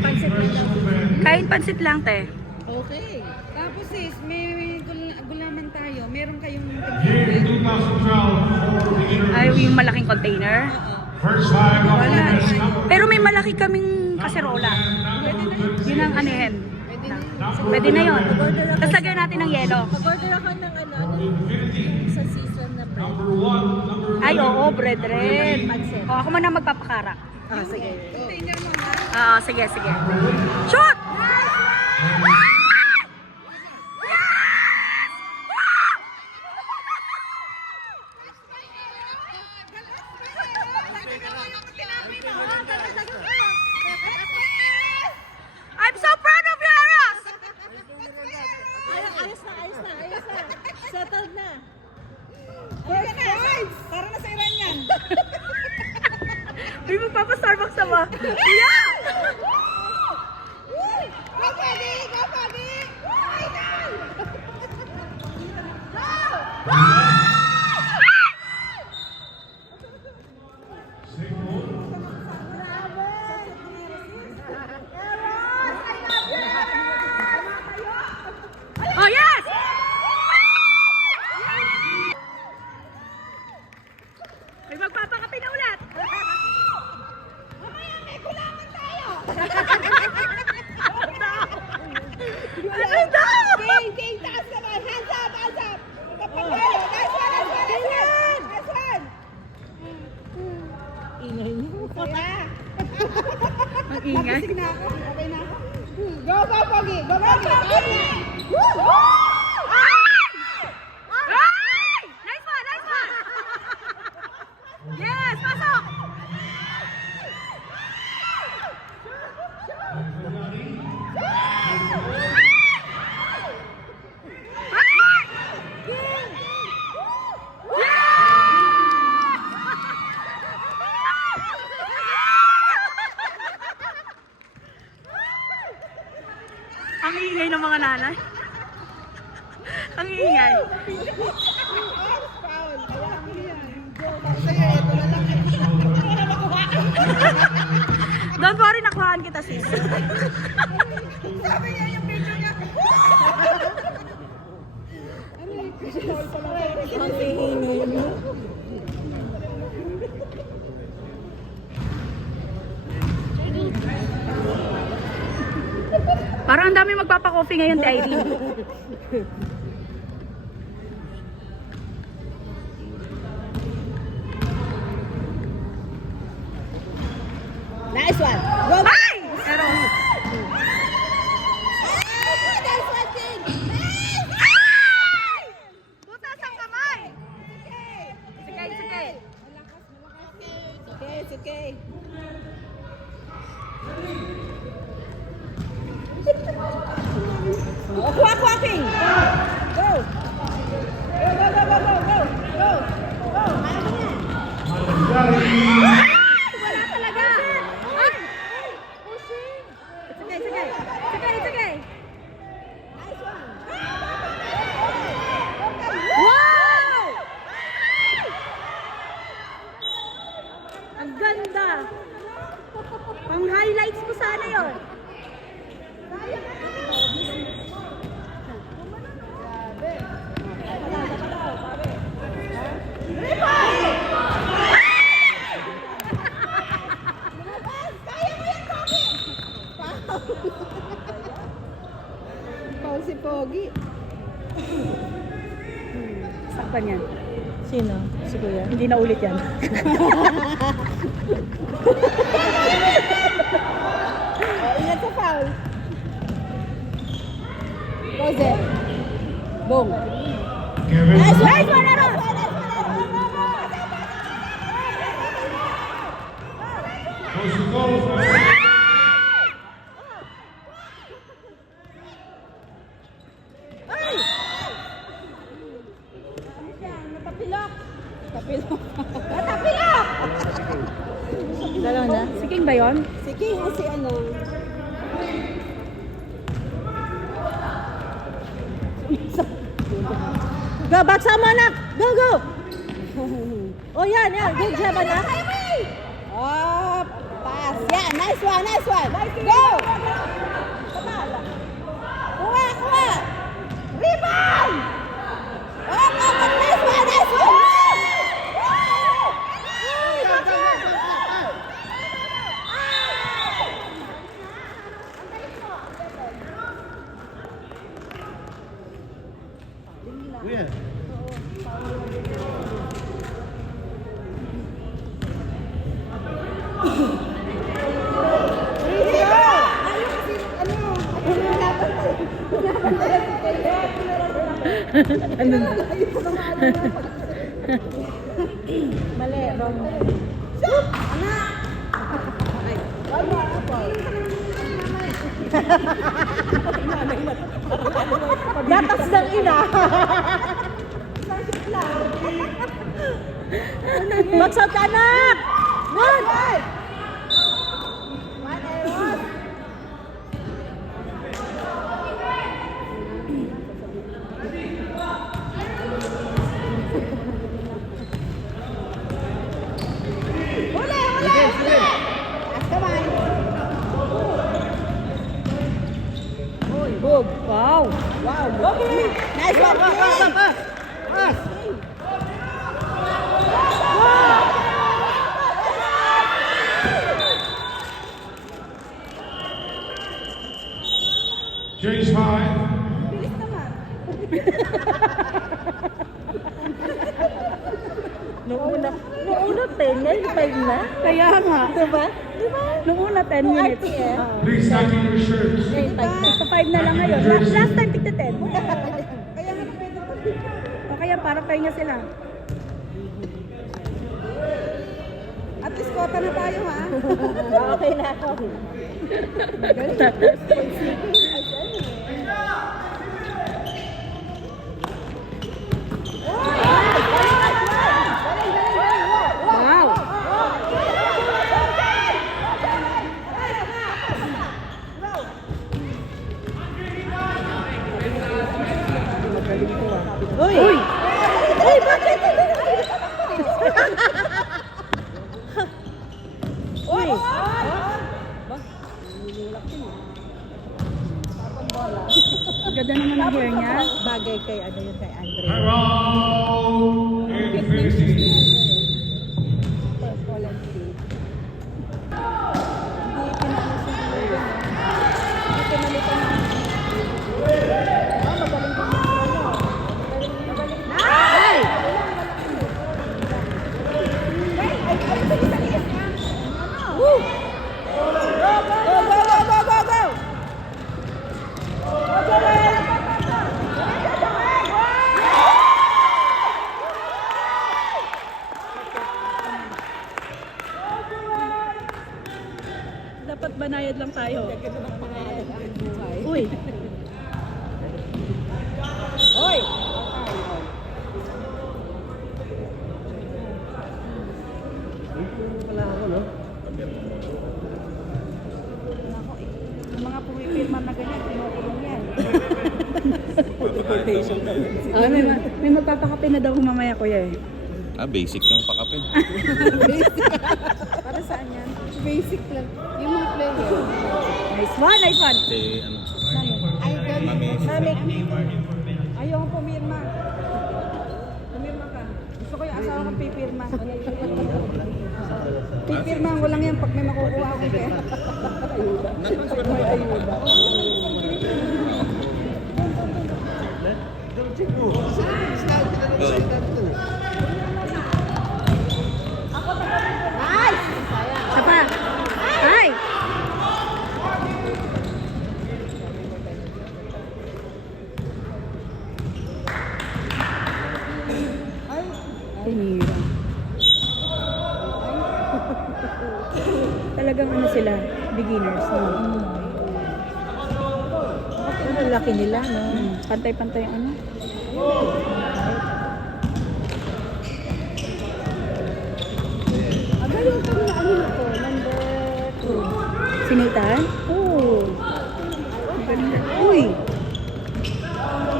Pansit lang. Kahit pansit lang, te. Okay. Tapos sis, may gulaman tayo. Meron kayong Year 2012 Ay, yung malaking container. First time of Wala. the best number. Pero may malaki kaming kaserola. Yun ang anuhin. Pwede na yun. Tapos lagyan natin ng yelo. Mag-order ako ng sa season na bread. Number 1, number Ay, oo, bread rin. Pansit. O, ako muna magpapakara. Ah, sige. Container mo na. Oo, sige, sige. Shoot! I'm so proud of you, Eros! Ayos na. Settled na. First prize! Para na sa Iran yan. Uy, magpapa-Starbucks na ba? Yeah! Go, Paggy! Go, Paggy! Idol! Oh, yes! May magpapakape na ulit. Mamaya may kulangan tayo! Ano daw? King, taas ka ba? Hands up! Kapag tayo! Nice one! Ingay niyo. Kaya. Ang ingay. Nagising na ako. Okay na ako. Go, Paggy! Go, Paggy! Woo! Ay! Nice one, nice one! Yes, pasok! Ang ingay ng mga nanay. Ang ingay. Don't worry, nakuhaan kita, sis. Sabi niya yung picture niya. Ang ingay mo. Parang ang dami magpapa-coffee ngayon, Te Irene. Nice one. Go, Ay! Eros. Nice one, King. Ay! Butas ang kamay! Sige, sige. Okay, it's okay. Quacking! Go! Go! Kaya mo yan. Wala talaga. Ay! Sige, sige. Sige, sige. Nice one. Wow! Ang ganda. Pang highlights ko sana yun. Paul si Pogi. Saktan yan. Sino? Si Kuya? Hindi na ulit yan. Ingat sa foul. Pose. Boom. Kevin, Nice one, Nice one, Eros! goes to goal. Natapilok. Natapilok! Dalawa na? Si King ba yun? Si King o si ano? Go, baksa mo anak! Go, go! Oh, yan. Good job, anak. Oh, pass. pass. Yeah, nice one, nice one. Go! Kuha, kuha! Rebound! Up, nice one, nice one! Yeah. Mali, wrong. Gatas ng ina. Bagsot ka, anak! Good! Huli! Kamay! Boom. Wow. Wow! Okay! Nice one! Change 5. Bilis naman! Noong una 10, ngayon 5 na. Kaya nga. Diba? Noong una 10 minutes. Please tighten your shirts. Ngayon 5 na. So 5 na lang ngayon. Last time tigta 10. Kaya nga na pwede pa. O kaya para pahinga sila. At least kota na tayo, ha? Okay na ako. Wow. Uy! Uy! Uy, bakit? Uy! Ganda naman ang hair niya. Bagay kay ano yun kay Andre. Around infinity. Purple and pink. Hindi pinalitan ng Hindi pinalitan ng magaling din yung ano. Magaling. Nice! Woo! Go, go! Dapat banayad lang tayo. Uy! Hoy! Wala ako, no? Yung mga pumipirma na ganyan, kinukulong yan. May magpapakape na daw mamaya kuya eh. Basic yung pakape. Para saan yan? Basic lang. Yung mga player. Nice one, nice one. Kasi ano, Ay, Mami. Mami. Ayaw ko pumirma. Pumirma ka. Gusto ko yung asawa kong pipirma. Pipirma ko lang yan pag may makukuha ako kaya. na-transfer mo ba? Nice! Isa pa. Ay! Tinira. Talagang ano sila, beginners. No? Ang laki nila, no? Pantay-pantay ang ano. Ano yung kami na ano ko? Number 2. Sinitan? Oo. Ang ganda. Uy!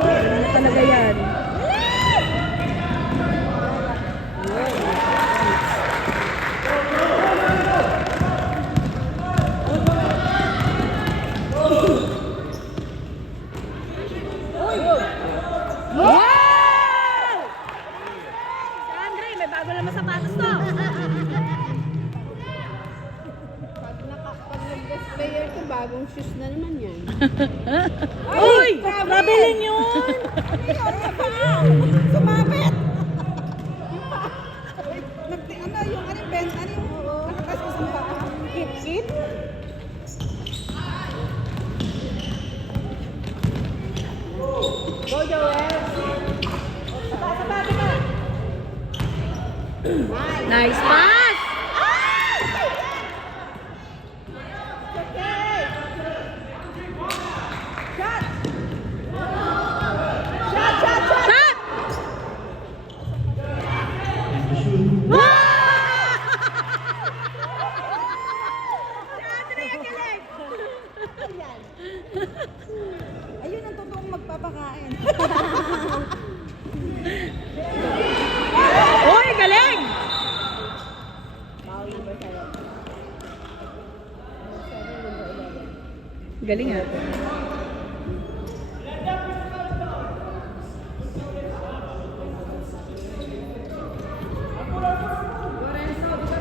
Ano talaga yan? player ko, bagong shoes na naman yan. Uy! Traveling yun! Sumabit! Ano yung bend? Ano yung nakapasok sa mga hip? Go, Joel! Sabati ka! Nice pass! Okay! Shot! Shot! Shot! Shot! Shot! And to shoot. Ayun ang totoong magpapakain. Uy, galing! Galing ah.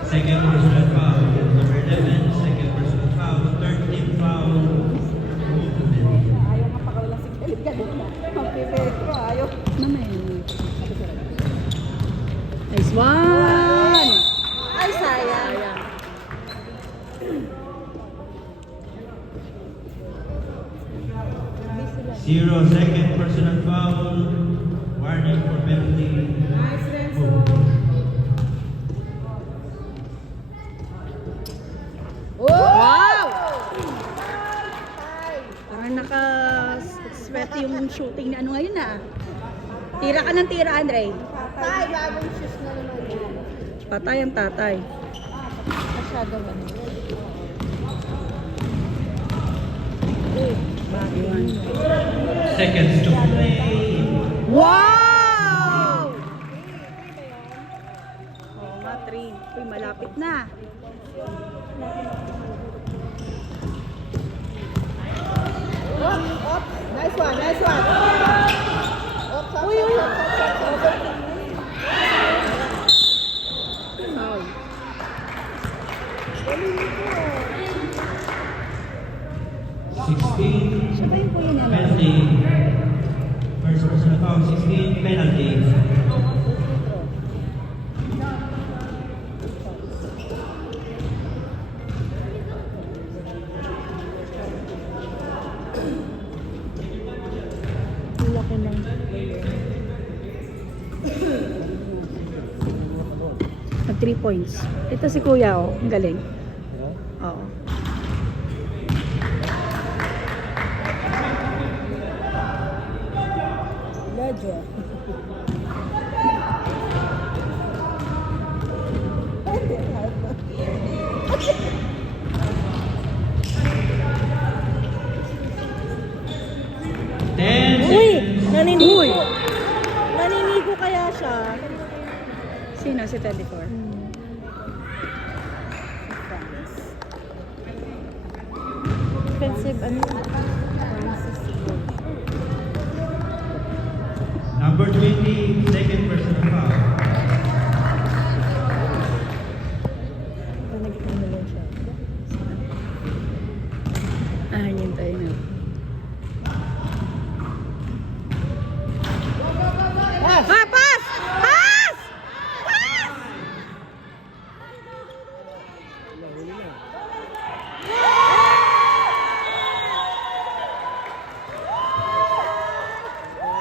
Second personal foul, number 11, second personal foul, third team foul. Ayaw nga pakawala si Kelly kanina. Magpipit ko, ayaw. Mamaya. Nice one! Ay, sayang. Ayan. Zero, second personal foul, warning for penalty. Nice, Renzo. Wow! Parang naka-sweat yung shooting ni ano ngayon ah. Tira ka ng tira, Andre. Tay, bagong shoes na naman yan. Patay ang tatay. Masyado ba? Iwan. Seconds to play. Wow! Oo nga, 3. Uy, malapit na. Op, nice one, nice one. Uy, uy. Foul. 16, Siya ba yung kuya niya? penalty. First personal foul, 16, penalty. Laki lang. Nag 3 points. Ito si kuya oh. Ang galing. Oo. Ledger. Uy! Naninigo. Uy! Naninigo kaya siya. Sino si 24? Defensive, ano? Number 20, second personal foul. Ah, yun tayo na. Ah, pass! Pass! Pass!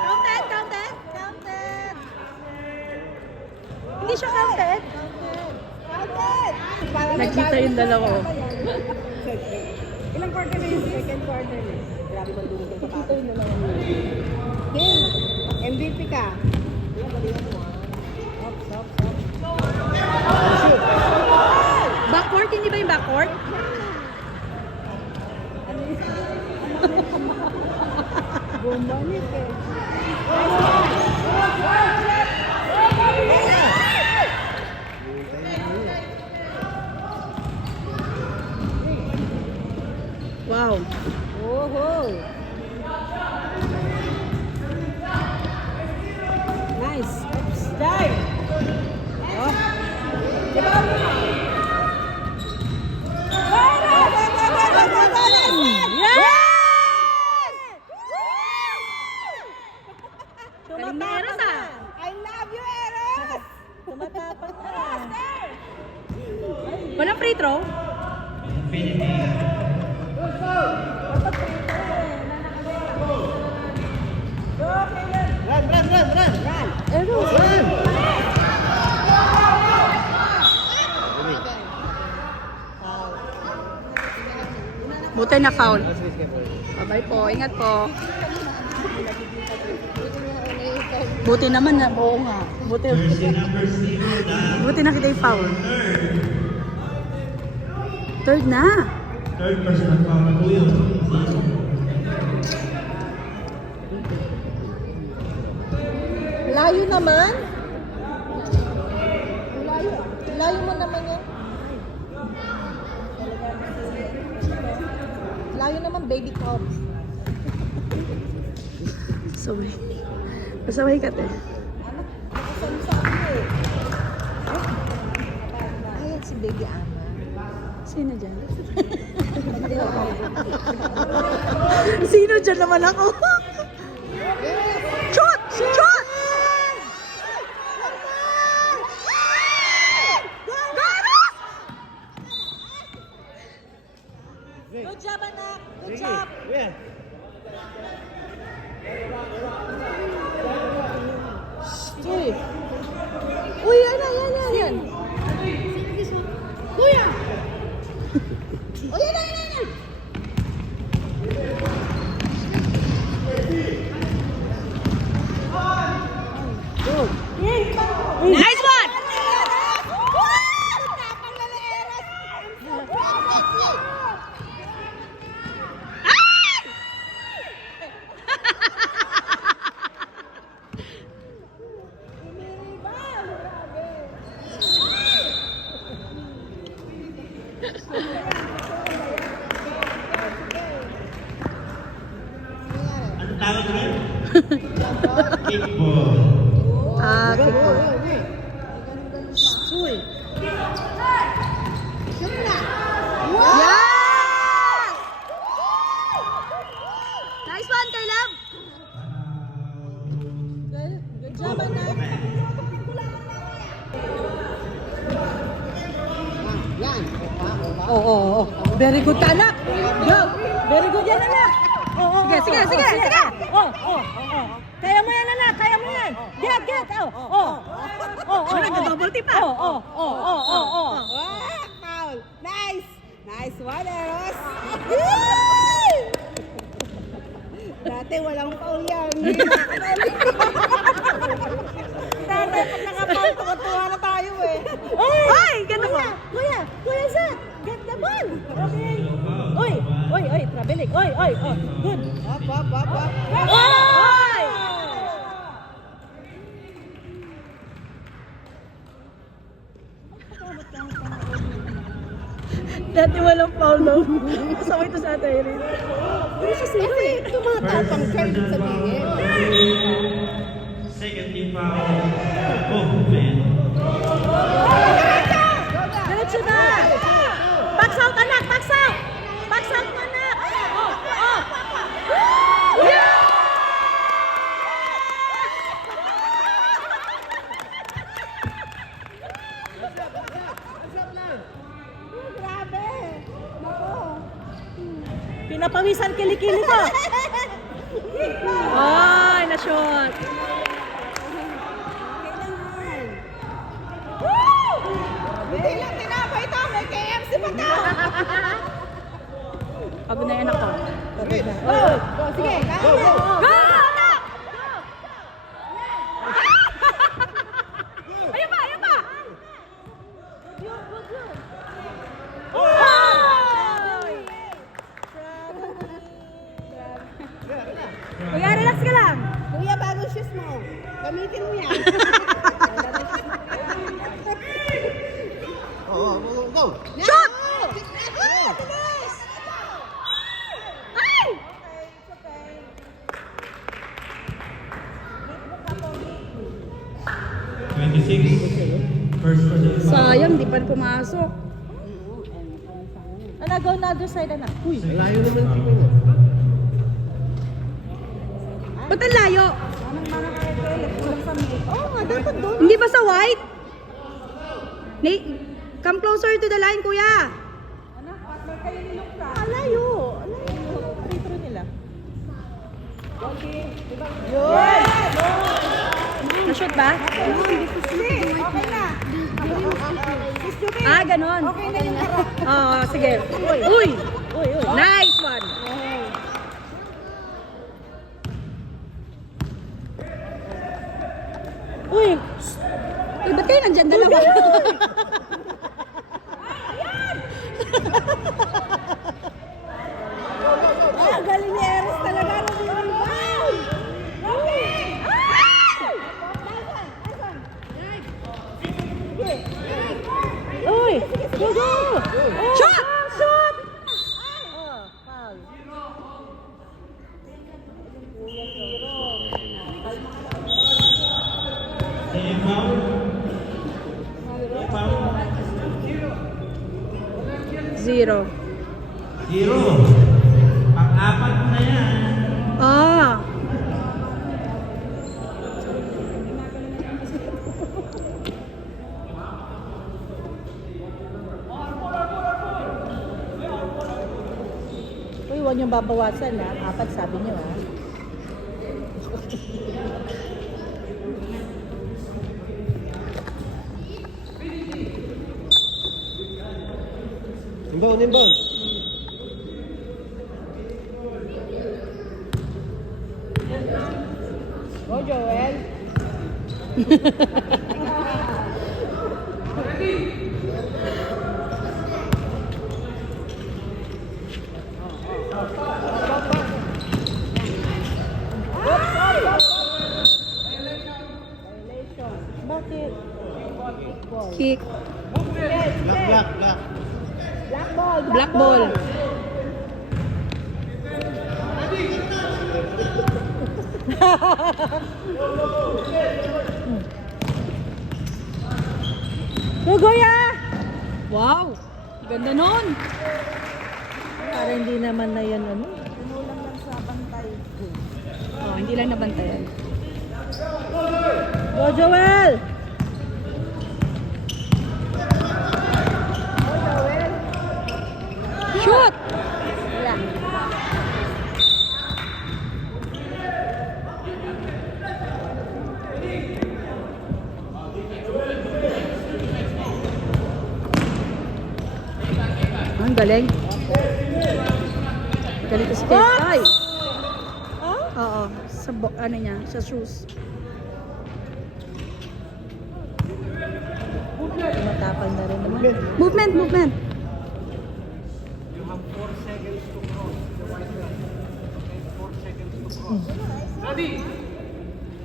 Counted! Counted! Counted! Hindi siya counted. Nakita yung dalawa. Ilang quarter na yun? Second quarter na. Grabe bang dulo ka pa? Nakita yung dalawa. Okay. MVP ka. Backcourt? Hindi ba yung backcourt? Bumalik eh. Wow. Oh, nice. Oops. Dive. Oh. Diba? Go, go, go, go, go, go, go. Buti na foul. Bye-bye po. Ingat po. Buti naman na. Oo nga. Buti. Jersey number 0, Buti na kita yung foul. Third na. third personal foul na po yun. Layo naman. Layo. Layo mo naman yan. Layo naman, baby cubs. Sorry. Pasaway ka te. Ayan si baby Ama. Sino dyan? Sino dyan naman ako? Shot! Shot! Good job, anak. Good job. Uy. Uy, yan. Kuya! Uy, yan. Nice one! Ano tawag rin? Kickball. Ah, kickball. Uy. Shoot na. Yes! Nice one, Caleb! Good job, anak. Yan. Oo. Very good ka, anak. Good. Very good yan, anak. Sige. Kaya mo yan, anak. Kaya mo yan. Get. Nag-double tip pa. Foul. Nice one, Eros. Dati walang foul yan. Dati pag naka-foul, tuwa na tayo eh. Ay, ganda mo. Kuya Zach, get the ball. Okay. Oy, traveling. Oy, good. Up. Oy! Dati walang foul daw. Kasama ito sa atay rin. Pero sa sino eh, tumatapang ka rin sabihin. Second team foul. Oh, man. Diretso na! Box out, anak! Box out! Box out mo, anak! Yeah! Grabe. Nako. Pinapawisan kilikili ko. Ay, na-shot. Hindi lang tinapay ito. May KFC pa ito. Pagod na yan ako. Go, sige. Go. Go, anak! Ayun pa! Oy! Kuya, relax ka lang. Kuya, bagong shoes mo. Gamitin mo yan. Shot! Bilis! Ay! Okay. 26. First personal foul. Sayang, di pa pumasok. Ano, go na other side, anak. Uy. Ba't ang layo? Oo nga, dapat doon. Hindi ba sa white? Come closer to the line, kuya. Anak, partner kayo ni Luke ka. Alayo. Free throw nila. Yun! Na-shoot ba? Okay na. Ah, ganon. Okay na yung harap. Oo, sige. Uy! Nice! Uy, ba't kayo nandyan dalawa? Ang galing ni Eris talaga. Uy, go, go! Shot! Shot! Oh, foul. Second foul. Foul. 0. 0. Pang-apat na yan. Ah. Uy, huwag niyong babawasan ha. 4 sabi niyo ha. Inbound, inbound. Go, Joel. Bakit? Kick. Black. Black ball. Black ball. Guguya! Wow. Ganda nun. Para hindi naman na yan ano. Oh, hindi lang nabantayan. Go, Joel! Shoot! Wala. Ang galing. Galing ko si Kay. Oo, sa ano niya, sa shoes. Matapang na rin naman. Movement.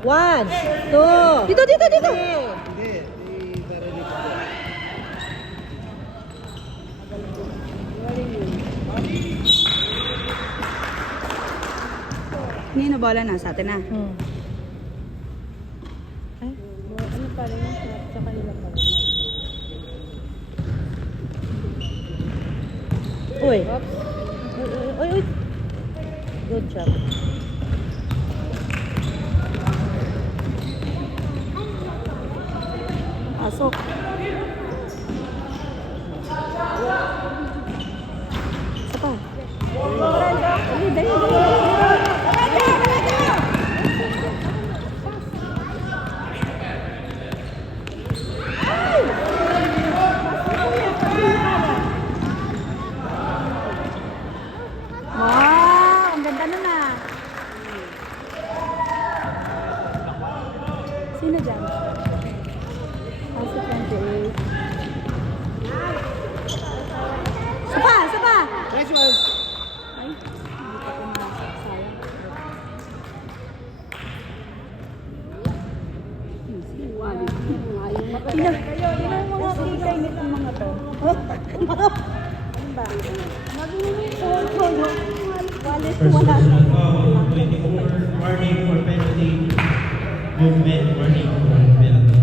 One, two, Dito. three. Hindi na bola na sa atin na. Ay, ano pa rin sa kanila pa rin. Uy. Uy. Good job. Pasok. Isa pa. Dali. Wow, ang ganda nun ah. Sino dyan? Pasok 28. Isa pa. Next one. Ay, hindi pa pumasok. Sayang. Tingnan mo mga kikay nitong mga to. First personal foul. 24. Warning for penalty. Movement. Warning for penalty.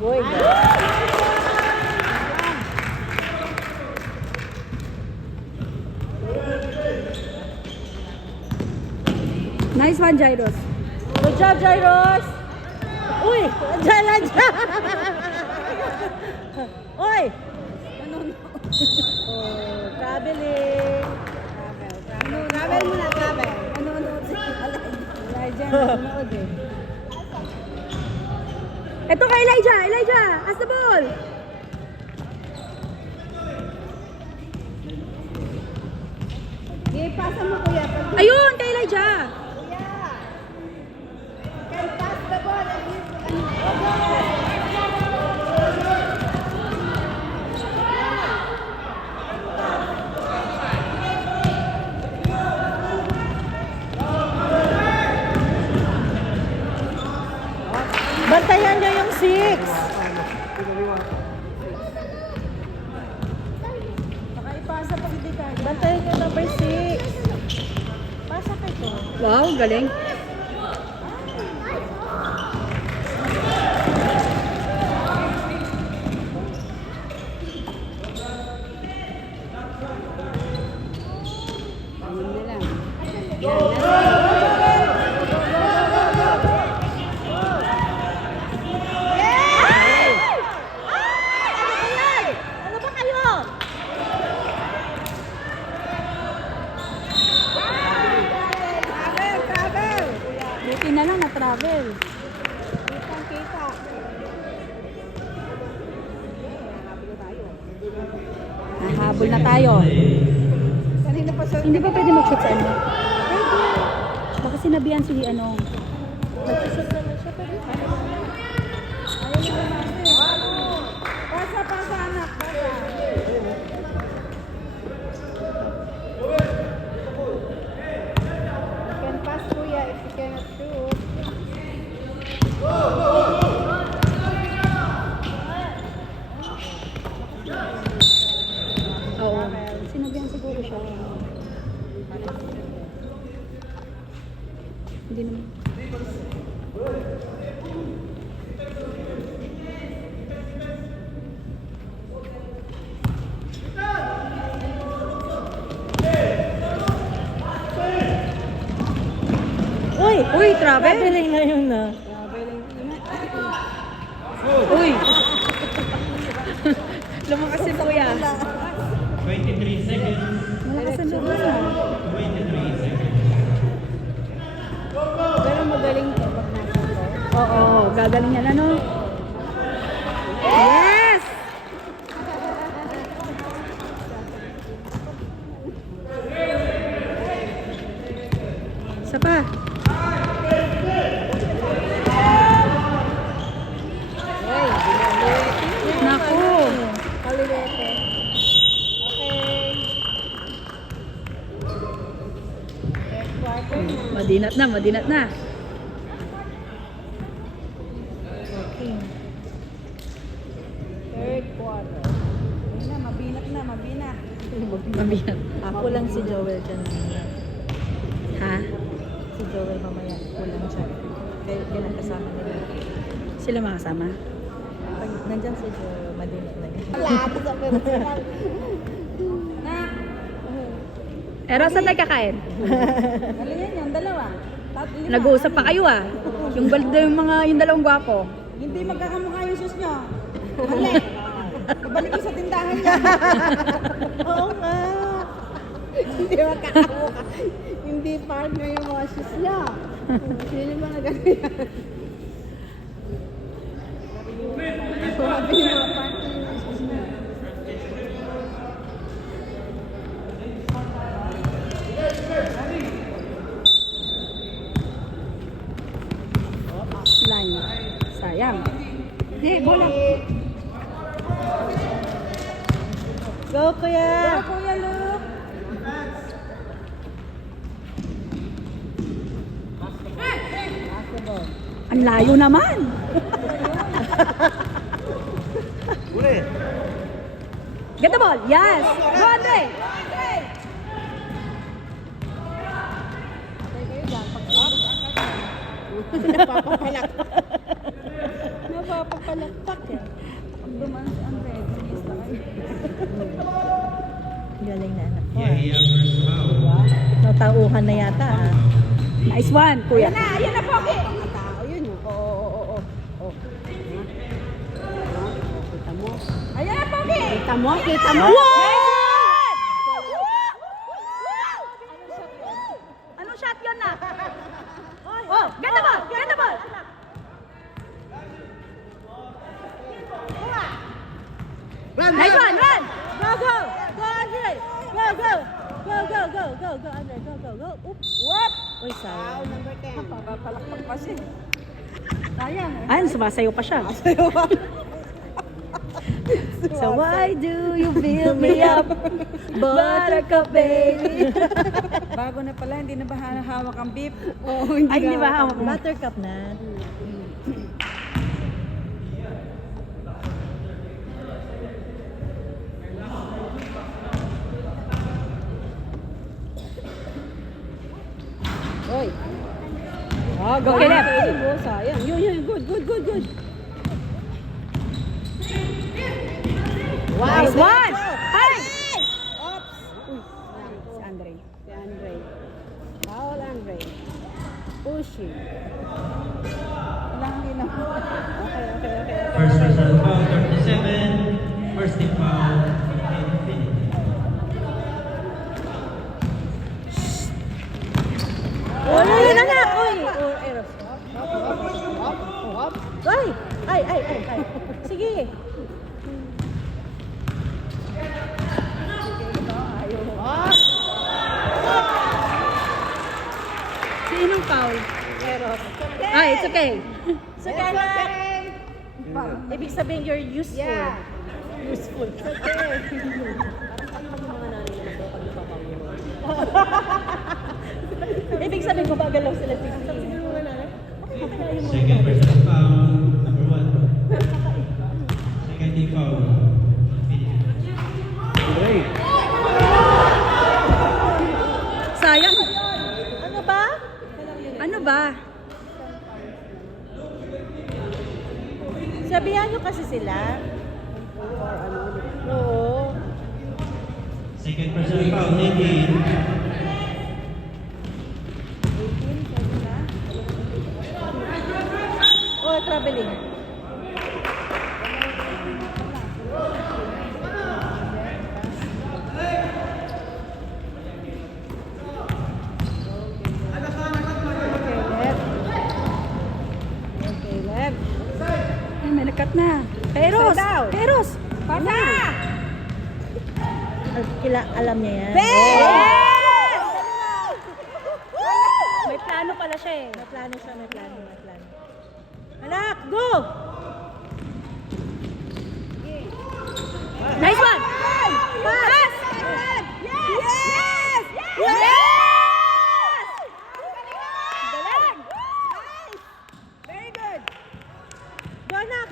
Uy. Nice one, Jairus. Good job, Jairus! Uy! Dyan! Uy! Oh, traveling. Travel muna, travel. Elijah, nanonood eh. Ito kay Elijah, as the ball. Sige, pasa mo kuya. Ayun, kay Elijah. Kuya. Can pass the ball and give Bantayan niyo yung 6. Baka ipasa pag hindi ka. Bantayan niyo number 6. Pasa kayo. Wow, galing. Ayun na lang. Yan. Ano ba kayo? Travel, travel. Buti na lang na-travel. Kitang kita. Nahabol na tayo. Kanina pa sa... Hindi ba pwede mag-shoot sa ano? Baka sinabihan si ano. Nagsusot naman siya. Pwede pa. Pasa, pasa anak. Pasa. You can pass kuya if you cannot shoot. Oo. Sinabihan siguro siya. Hindi naman. Uy! Uy, travel? Traveling na yun na. Uy! Lumakas si Kuya. 23 seconds. Malakas ang loob na. 23 seconds. Pero magaling ka pag nasa to. Oo, gagaling yan ano. Yes! Isa pa. Naku. Kaliwete. Okay. Third quarter na. Madinat na, madinat na. Okay. Third quarter. Ayun na, mabinat na, mabinat. Mabinat. Ako lang si Joel dyan. Ha? Si Joel mamaya. Kulang siya. Kaya yan ang kasama nila. Sila makasama? Pag nandyan si Joel, madinit na yan. Lahat sa personal. Pero saan tayo kakain? Galing yan yung dalawa. Lima. Nag-uusap pa kayo ah. Yung dalawang gwapo. Hindi magkakamukha yung sus nyo. Mali. Ibalik ko sa tindahan niya. Oo nga. Hindi magkakamukha. Hindi partner yung mga sus niya. Sino ba na ganyan? Sabi niya, partner yung sus niya. Line. Sayang. Hindi, bola. Go, kuya! Go, Kuya Luke. Basketball. Ang layo naman. Uli. Get the ball. Yes. Go, Andre. Patay kayo dyan. Napapapalakpak. Napapapalakpak eh. Pag dumaan si Andre, bilis na kayo. Galing na anak ko. Yaya first foul. Natauhan na yata ah. Nice one, kuya. Ayan na, Pogi! Mga tao yun. Oo. Kita mo. Ayan na, Pogi! Kita mo, kita mo. Anong shot yun na? Oh, get the ball. Get the ball. Run, Nice one, run. Go, go! Go, Andre! Go, go! Go, go, go! Andre, go. Oops. Whoop! Uy, Foul sayang. number 10. Papalakpak pa siya. Sayang eh. Ayun, sumasayo pa siya. So why do you build me up, buttercup baby? Bago na pala, hindi na ba hawak ang beep? Oo, hindi Ay, hindi ba hawak mo? Buttercup na. Oy. Ah, Okay, left. Sayang. Yun. Good. Wow, Nice one! Hi! Oops! Si Andre. Foul Andre. Pushing. Lang din ako. Okay. First personal foul, 37. First team foul, and finish. Uy, anak! Uy! Eros. Hop. Ay. Sige. Sinong foul? Eros. Ah, it's okay. So, kaya ibig sabihin you're useful. Yeah. Useful. Ibig sabihin ko bagalaw sila. Second personal foul, number 1. Second team foul, finish. Andre. Sayang. Ano ba? Sabihan nyo kasi sila. Oo. Second personal foul, 18. Traveling. Okay, left. Ay, may nakat na. Peros! Upside down. Peros! Pasa! Alam niya yan. Yes! May plano pala siya eh. May plano siya. Anak, go! Nice one! Pass! Yes! Galing! Nice! Very good! Go, anak!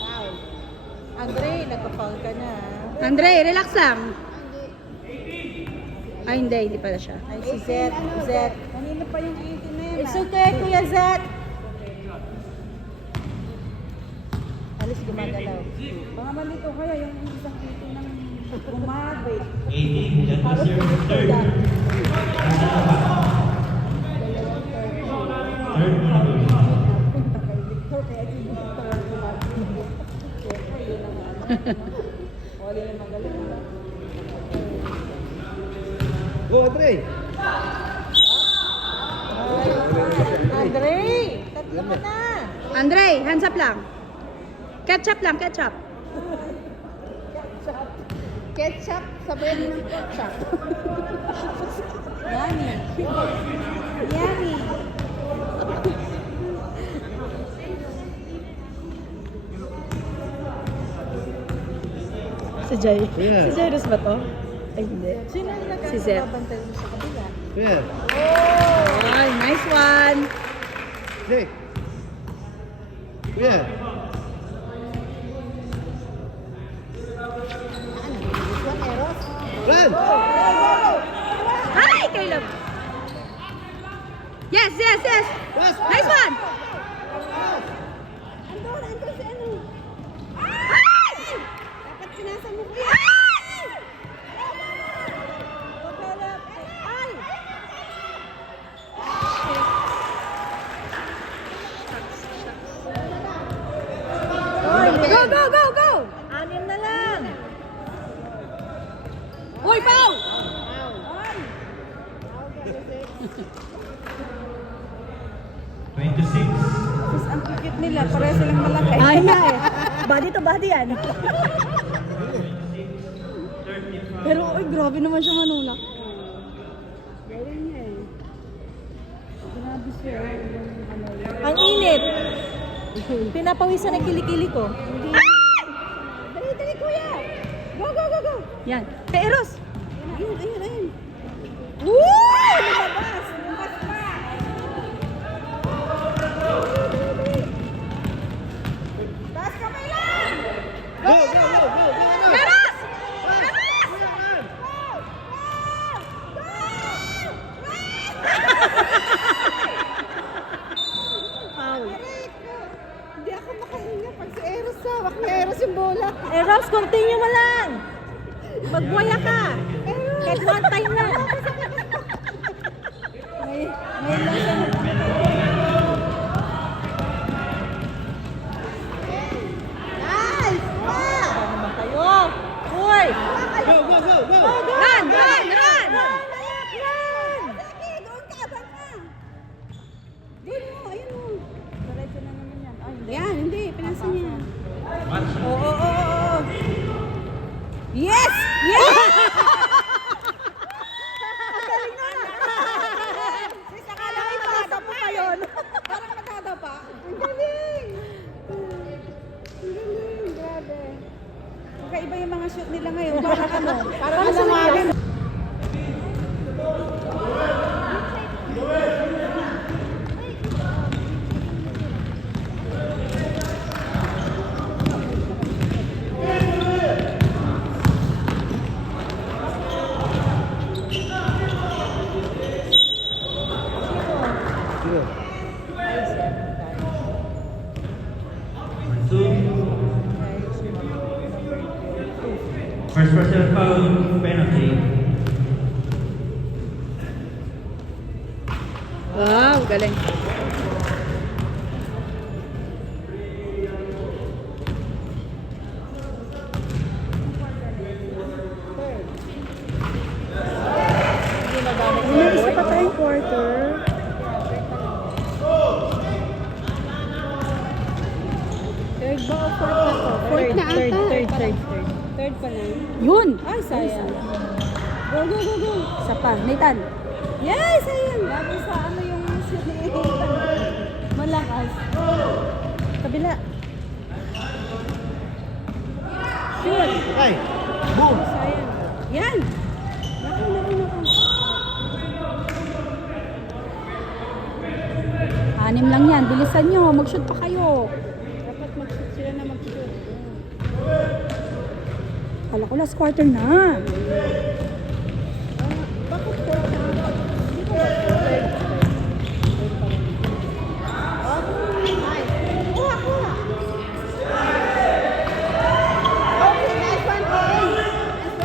Foul. Andre, nagpa-foul ka na. Andre, relax lang. Ay, hindi pala siya. Ay, si Zet. Zet. Kanina pa yung 18 na yun. It's okay, Kuya Zet. Alis gumagalaw. Baka malito kaya yung isang 18 ng umabit. 18, that was your third. Personal foul. Third foul. Wala yung magaling. Go, Andre. Andre, tatlo mo na. Andre, hands up lang. Ketchup lang, ketchup. Ketchup, sabayan mo ng ketchup. Yummy. Yummy. Si Jay. Yeah. Si Jairus ba to? Ay, hindi. Sino yung Si Zet. nagkakabantay mo sa kabila? Where? Ay, nice one. Jake. Where? This one, Eros. Run! Hi, Caleb. Yes. Yes! Nice one. Andun si ano. Ay! Dapat pinasa mo ko yan. Ay! Ay! Go! Anim na lang. Uy, foul! Ay! 26. lang malaki. Ay nga eh. Body to body yan. Pero ay, grabe naman siya manulak. Galing niya eh. Grabe siya. Ang init. Pinapawisan ang kilikili ko. Dali, dali kuya. Go, go, go, go. Yan. Kay Eros. Ayun, ayun, ayun. Woo! Lumabas. Lumabas pa. Taas kamay lang. Go, go, go, go, go, go. Eros! Foul. Hindi ako makahinga pag si Eros hawak ni Eros yung bola. Eros, continue mo lang. Magbuwaya ka. Kahit one time lang. Ngayon lang siya Nice! Wow! Naman kayo. Uy! Go, go, go, go. Run! Run! Run! Sige, doon ka, bang ka. Doon mo, ayun mo. Diretso na naman yan. Ay, hindi. Yan, hindi, pinasa niya. Match. Oo. Yes! Yes! Galing na na. Sis, akala ko ipasa pa yun. Parang matata pa. Ang galing! Ang galing, grabe. Kakaiba yung mga shoot nila ngayon. Parang ano? Parang alanganin. Sige. Two. First personal foul, penalty. Wow, galing. May isa pa tayong quarter. Third ba o fourth na to? Fourth na ata. Third pa lang. Yun! Ay, sayang. Go, go, go, go. Isa pa. Nathan. Yes, sayang. Lagi sa ano yung shoot ni Ethan. Malakas. Kabila. Shoot. Ay, boom. Sayang. Yan. Naku. Anim lang yan. Bilisan nyo. Mag-shoot pa kayo. Dapat mag-shoot sila na mag-shoot. Kala ko last quarter na. Bakit fourth na? Hindi ko third. Kuha. Okay, nice one, Oy.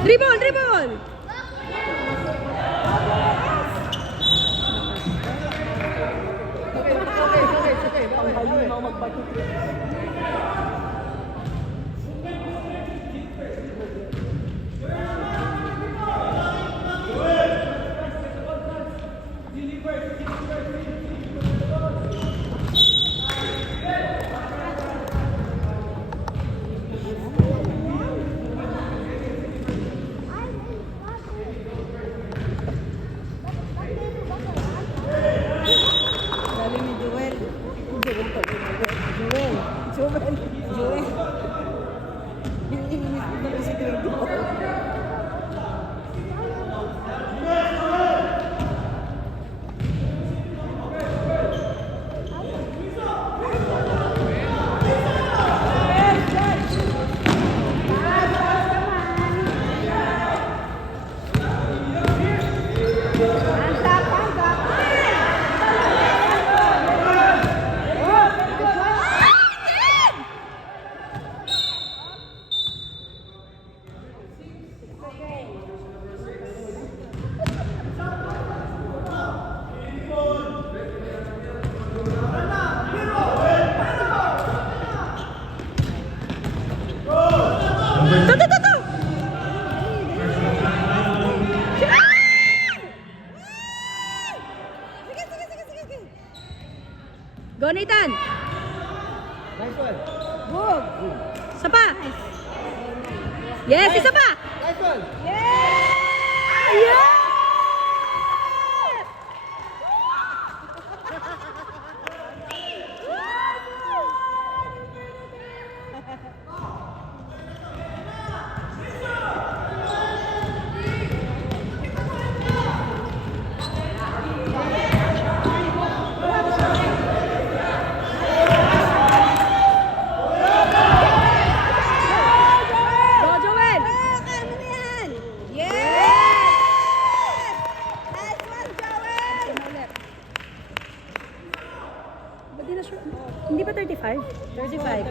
Dribble! Dribble! Dali ni Joel. Joel. Hinihinis ko na si Joel. Go, Nathan! Nice one. Boom. Isa pa. Yes, isa pa. Nice one. Yes! Go, Joel! Kaya mo na yan. Yes! Nice one, Joel! Ba't di na sure? Hindi ba 35? 35.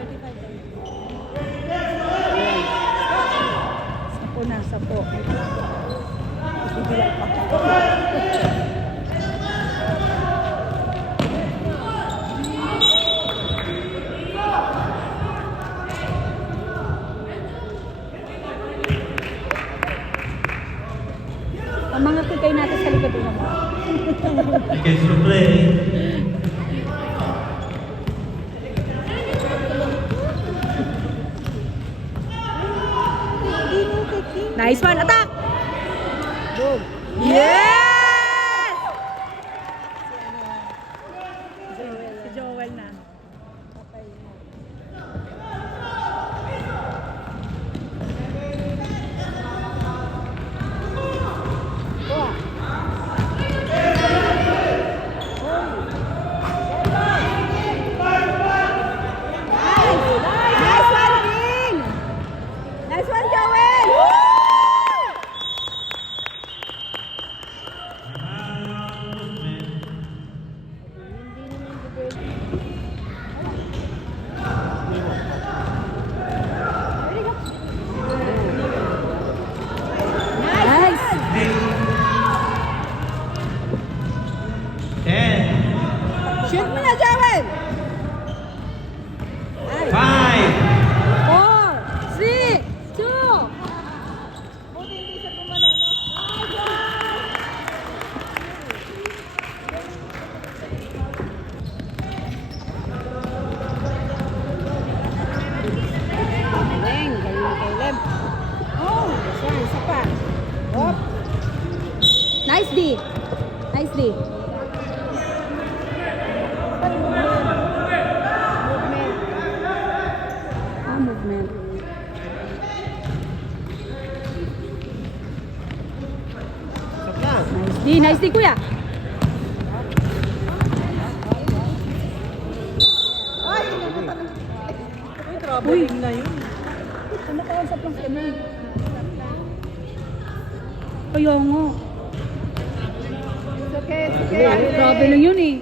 Sapo na, sapo. Ang mga kikay natin sa likod naman. Against the play. Nice one, attack! Boom. Yes! Si Joel na. Nice one, King! Nice one, Joel! Nice! 10, Shoot mo na, Joel! 5, 4, 3, 2, Buti hindi siya gumano, no? Galing, galing na kay Lem. Oh, sorry, isa pa. Hop. Nice D! Nice D! Ah, movement. Stop na. Nice D! Nice D, kuya! Ay, inabutan ng... Uy, traveling na yun. Ano kausap lang ka na? Kaya nga. It's okay, it's okay. Grabe lang yun eh.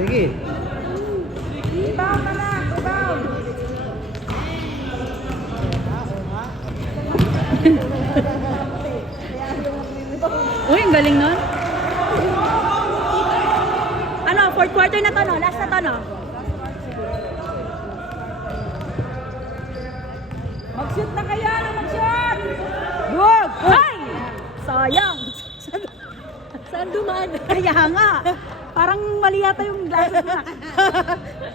Sige. Rebound na lang, rebound. Uy, ang galing nun. Ano, fourth quarter na to, no? Last na to, no? Mag-shoot na kaya na mag-shoot! Good! Ay! Sayang! Saan dumaan? Kaya nga. Parang mali yata yung glasses na.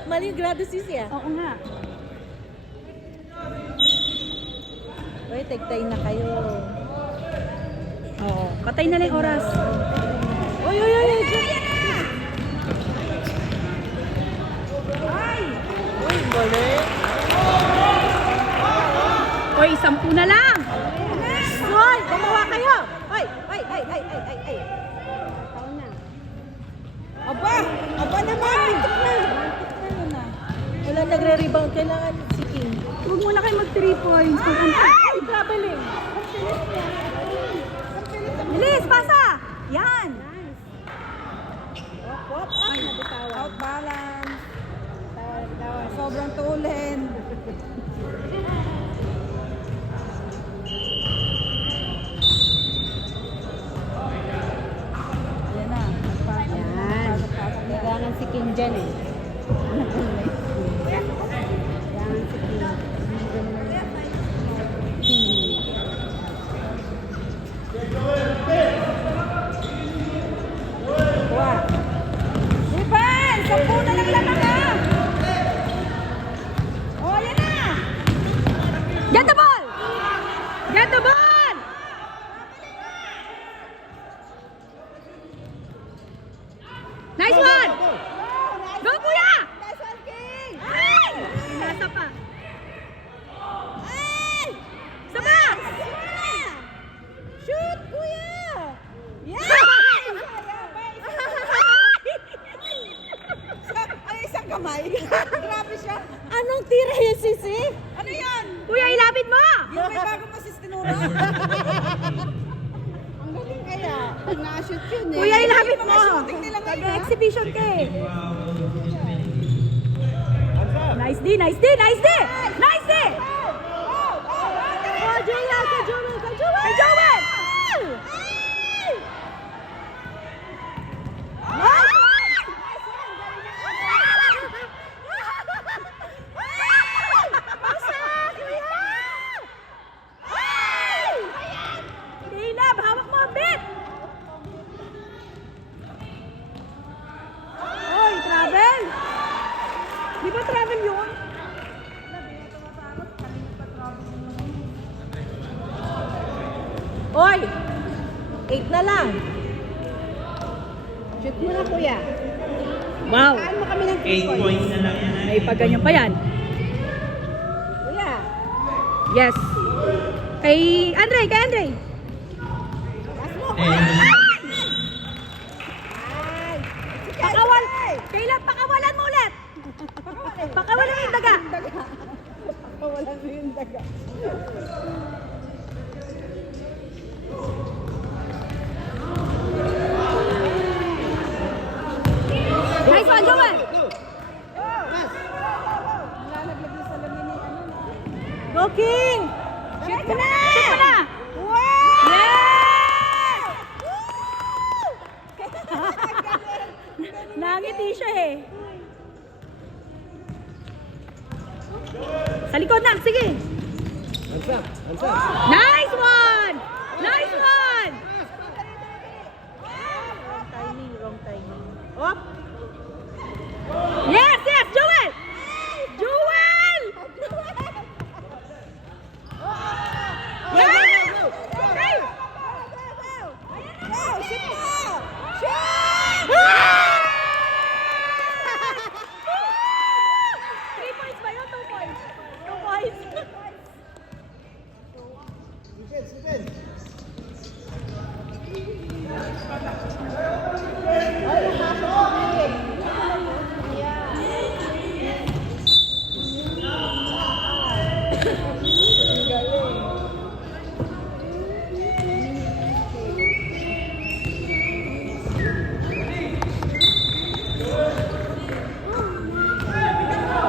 Mali yung grado sis ya. Oo nga. Uy, tagtay na kayo. Oo. Patay na lang yung oras. Uy, uy, uy, uy. Uy, mali. Uy, 10 na lang! Uy, gumawa kayo. Uy, uy, uy, uy, uy, uy, uy. Aba! Aba naman! Pitik na! Wala nagre-rebound. Kailangan si King. Huwag muna kayo mag 3 points. Ay, traveling. Bilis, pasa! Yan! Wop, ay, out balance. Sobrang tulin. Yan na. Yan. Kailangan si King dyan eh. Ang galing kaya. Pag na-shoot yun eh. Kuya, ilapit mo. Shooting nila ngayon, ha? Nag-exhibition ka eh. Foul is made. Nice D, nice D, nice D! Nice D! Oh, Joel, ka Joel, ka Joel! Ka Joel! Nice one! Pasa, kuya! Caleb, hawak mo ang bit! Oy, travel! Di ba travel yun? Oy! 8 na lang. Shoot mo na, kuya. Wow! Saan mo kami ng 8 points na lang yan. May paganyan pa yan. Kuya. Yes. Kay Andre, kay Andre. And Pakawal. Kailan pakawalan mo ulit? Pakawalan mo yung daga. Wala mo yung daga. Nice one, Joel. Nalalaglag yung salamin ni ano. Go King. Shoot mo na! Shoot mo na. Wow! Yes! Nangiti siya eh. Sa likod na, sige. Hands up. Hands up. Nice one! Nice one! Wrong timing. Op! Yes, yes, Joel! Joel! Yes! Hey! Wow! Shoot mo! Shoot! 3 points ba yun? 2 points? 2 points. Defense, defense.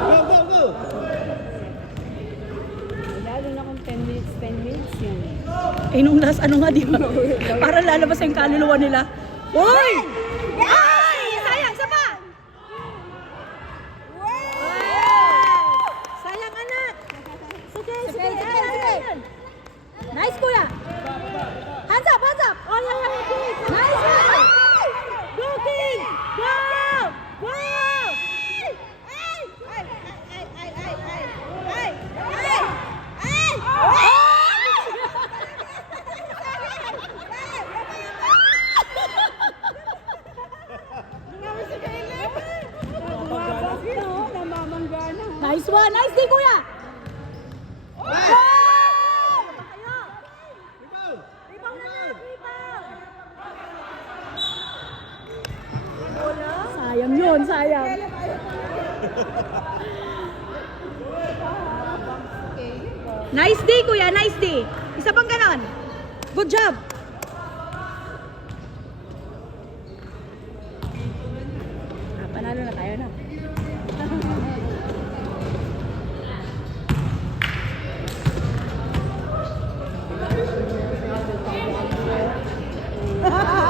Go, go, go. Lalo na kung 10 minutes yun eh. Eh, nung last ano nga, di ba? Para lalabas yung kaluluwa nila. Uy! Ay! Sayang, isa pa! Sayang, anak! Sige, sige, sige. Nice, kuya! Hands up, hands up! Oh, yeah, yeah. Nice one! Go, King! Go! Go! Nice one! Nice day, kuya! Sayang yun, sayang. Nice day, kuya. Nice day. Isa pang ganon. Good job. Panalo na tayo na.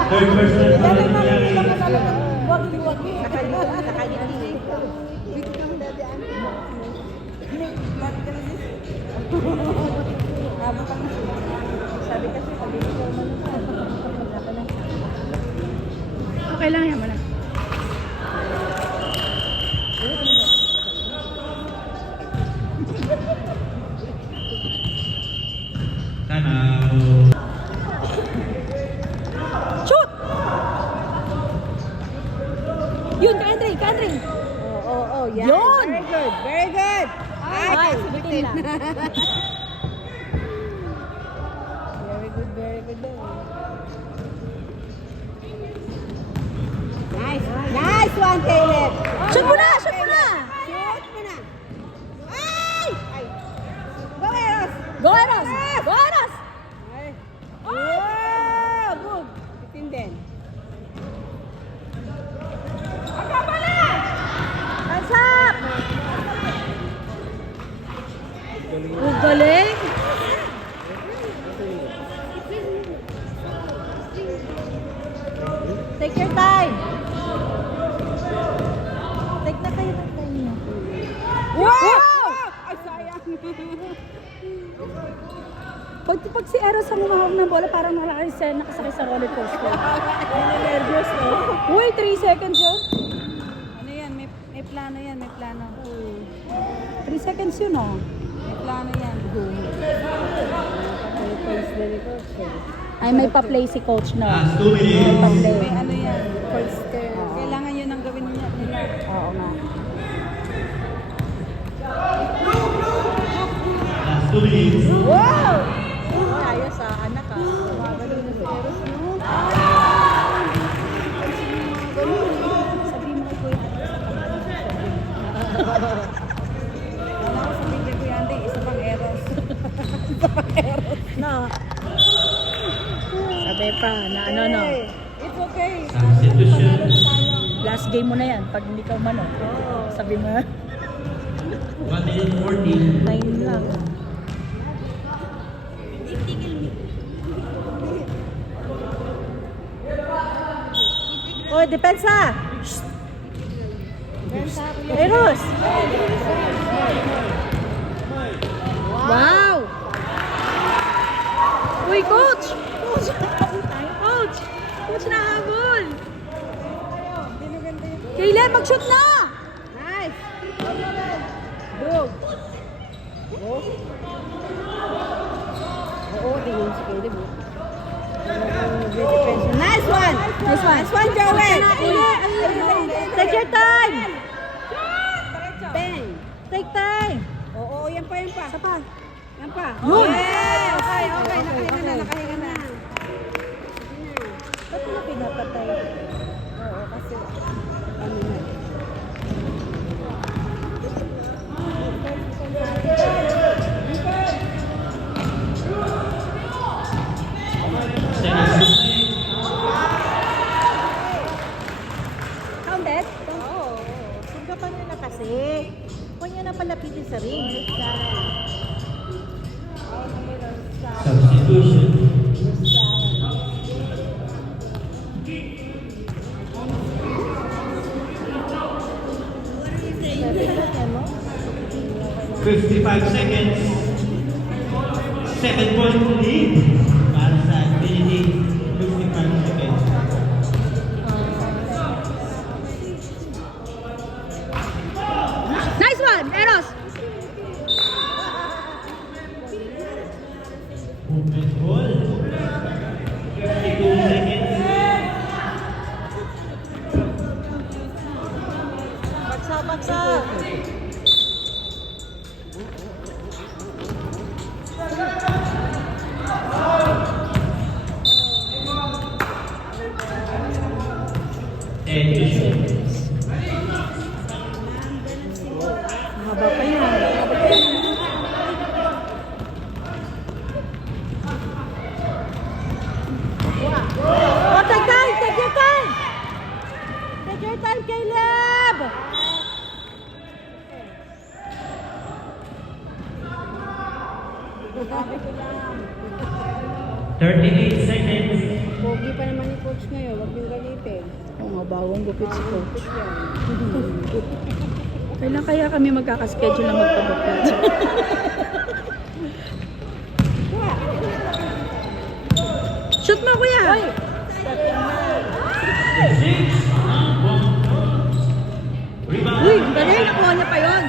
third personal foul na lang. Wagi-wagi. Nakaliti. Biglang dadaan. Sabi kasi, Okay lang yan, wala. Tanaw. Shoot! Yun, ka-Andre, ka-Andre. Oh, yeah. Yun! Very good, very good. Ay, bitin lang. Very good daw. Nice one, Caleb. Shoot mo na, shoot mo na! Shoot mo na. Ay! Go, Eros. Go, Eros! Go, Eros! Take your time. Take na kayo ng time niyo. Wow! Ay, sayang. Pag si Eros ang humahawak ng bola, parang nakasakay sa roller coaster. Nervous, no? Uy, 3 seconds yun. Ano yan? May plano yan, may plano. 3 seconds yun, oh. May plano yan. Ay, may pa-play si coach na. Last 2 May minutes. pa-play. May ano yan. First kailangan yun ang gawin nila. Oo nga. Last 2 minutes. Wow! Tayo sa anak ah. Gumagano na si Eros, no? Sabi mo kay Kuya Ate sa pangalan sa sabi. Alam ko sabihin kay Kuya Andy, isa pang Eros. No. Sabi pa, na ano no. Hey, it's okay. Substitution. Panalo na tayo. Last game mo na yan. Pag hindi ka umano. Sabi mo, 1 minute 40. 9 lang. Oh, depensa. Eros. Wow! Uy, coach! Coach! Coach! Coach na habol! Kayla, mag-shoot na! Nice! Dug! Oo, tingin si Caleb. Nice one! Nice one. Nice one, Joel! Take your time. Bang! Take time. Oo, yan pa, yan pa. Isa pa. Yan pa. Yun. Yeah! Okay, okay. Nakahinga na, nakahinga na. Ba't mo pinapatay? Oo, kasi ano na. Counted? Oo. Sunggapan niyo na kasi. Huwag niyo na palapitin sa ring. Substitution. Ano? 55 seconds. 7-point lead. Para sa Infinity. 55 seconds. Nice one, Eros! Movement ball. 52 seconds. Baksa. And to shoot. Haba pa yun. Oh, take time. Take your time. Take your time, Caleb. 38 seconds. Pogi pa naman ni Coach ngayon, huwag niyong galitin. Oo nga, bawang gupit si coach. Kailan kaya kami magkakaschedule na magpagupit? Shoot mo, kuya! Rebound. Uy, galing! Nakuha niya pa yun!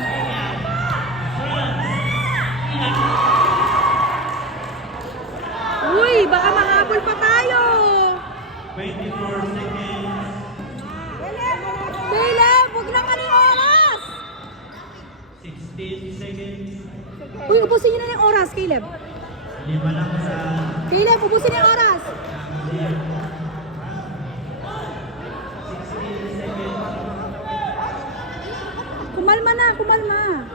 Uy, baka mahabol pa tayo! 24 seconds. Caleb, huwag na kaning oras. 16 seconds. Uy, ubusin niyo na yung oras, Caleb. 5 lang sa Caleb, ubusin niyo yung oras. Kumalma na, kumalma.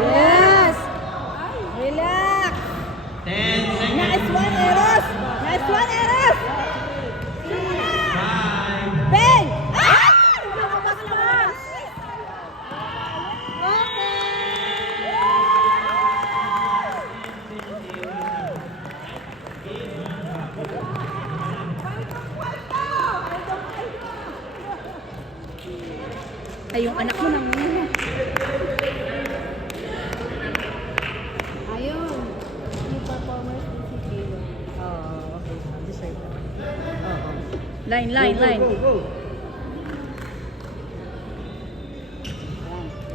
Yes. Relax. 10 seconds. Nice one, Eros. Nice one, Eros. 5. Bang! Ah! Lumabas pa. Okay. Ay, yung anak mo nang muna. Ayun. Yung performance ni si Kilo. Okay. Deserve naman. Oo. Line. Go, go.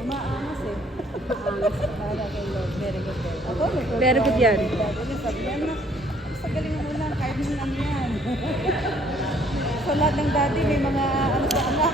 Umaangas eh. Umaangas. Para kay Lord. Very good. Ako, Very good yan. Sabi yan na. Sa galing mo lang. Kahit mo lang yan. So lahat ng daddy may mga ano sa anak.